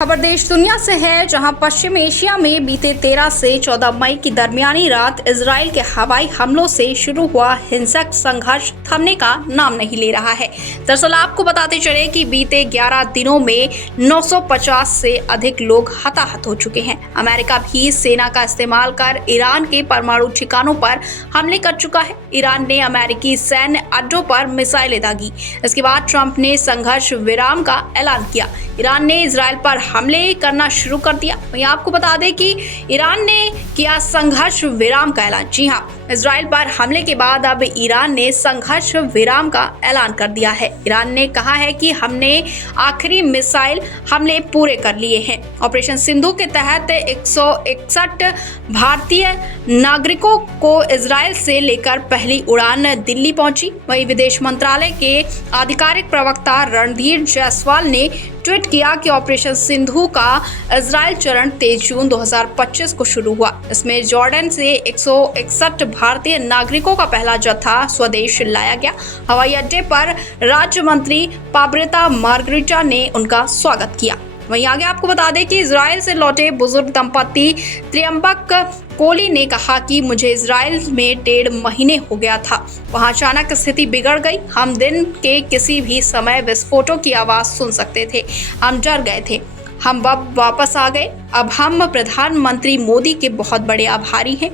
खबर देश दुनिया से है, जहां पश्चिम एशिया में बीते 13 से 14 मई की दरमियानी रात इजराइल के हवाई हमलों से शुरू हुआ हिंसक संघर्ष थमने का नाम नहीं ले रहा है। दरअसल आपको बताते चले कि बीते 11 दिनों में 950 से अधिक लोग हताहत हो चुके हैं। अमेरिका भी सेना का इस्तेमाल कर ईरान के परमाणु ठिकानों पर हमले कर चुका है। ईरान ने अमेरिकी सैन्य अड्डों पर मिसाइलें दागी। इसके बाद ट्रंप ने संघर्ष विराम का ऐलान किया। ईरान ने इजराइल पर हमले करना शुरू कर दिया। वहीं आपको बता दें कि ईरान ने किया संघर्ष विराम का ऐलान। जी हां, इजराइल पर हमले के बाद अब ईरान ने संघर्ष विराम का ऐलान कर दिया है। ईरान ने कहा है कि हमने आखिरी मिसाइल हमले पूरे कर लिए हैं। ऑपरेशन सिंधु के तहत 161 भारतीय नागरिकों को इजराइल से लेकर पहली उड़ान दिल्ली पहुंची। वहीं विदेश मंत्रालय के आधिकारिक प्रवक्ता रणधीर जायसवाल ने ट्वीट किया कि ऑपरेशन सिंधु का इजराइल चरण 23 जून 2025 को शुरू हुआ। इसमें जॉर्डन से 161 भारतीय नागरिकों का पहला जत्था स्वदेश लाया गया। हवाई अड्डे पर राज्य मंत्री पाब्रिता मार्गरिटा ने उनका स्वागत किया। वहीं आगे आपको बता दें कि इजराइल से लौटे बुजुर्ग दंपति त्रियंबक कोली ने कहा कि मुझे इजराइल में 1.5 महीने हो गया था। वहां अचानक स्थिति बिगड़ गई। हम दिन के किसी भी समय विस्फोटों की आवाज सुन सकते थे। हम डर गए थे। हम अब वापस आ गए। अब हम प्रधानमंत्री मोदी के बहुत बड़े आभारी हैं।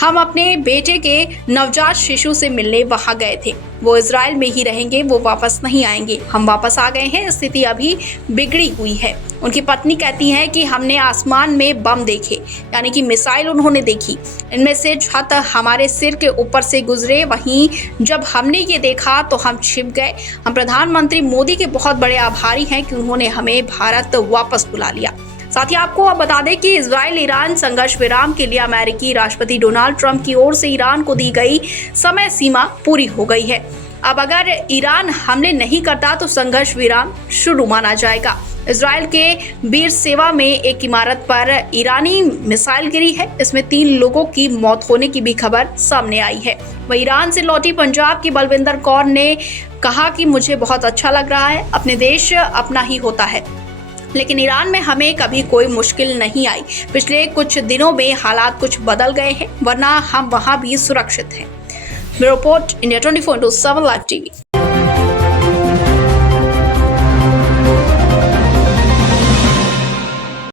हम अपने बेटे के नवजात शिशु से मिलने वहां गए थे। वो इजराइल में ही रहेंगे, वो वापस नहीं आएंगे। हम वापस आ गए हैं। स्थिति अभी बिगड़ी हुई है। उनकी पत्नी कहती हैं कि हमने आसमान में बम देखे, यानी कि मिसाइल उन्होंने देखी। इनमें से छत हमारे सिर के ऊपर से गुजरे। वहीं जब हमने ये देखा तो हम छिप गए। हम प्रधानमंत्री मोदी के बहुत बड़े आभारी हैं कि उन्होंने हमें भारत वापस बुला लिया। साथ ही आपको अब बता दें कि इजराइल ईरान संघर्ष विराम के लिए अमेरिकी राष्ट्रपति डोनाल्ड ट्रंप की ओर से ईरान को दी गई समय सीमा पूरी हो गई है। अब अगर ईरान हमले नहीं करता तो संघर्ष विराम शुरू माना जाएगा। इजराइल के बीर सेवा में एक इमारत पर ईरानी मिसाइल गिरी है। इसमें 3 लोगों की मौत होने की भी खबर सामने आई है। वह ईरान से लौटी पंजाब की बलविंदर कौर ने कहा कि मुझे बहुत अच्छा लग रहा है। अपने देश अपना ही होता है, लेकिन ईरान में हमें कभी कोई मुश्किल नहीं आई। पिछले कुछ दिनों में हालात कुछ बदल गए हैं, वरना हम वहां भी सुरक्षित हैं। Bureau report, India 24/7 live TV.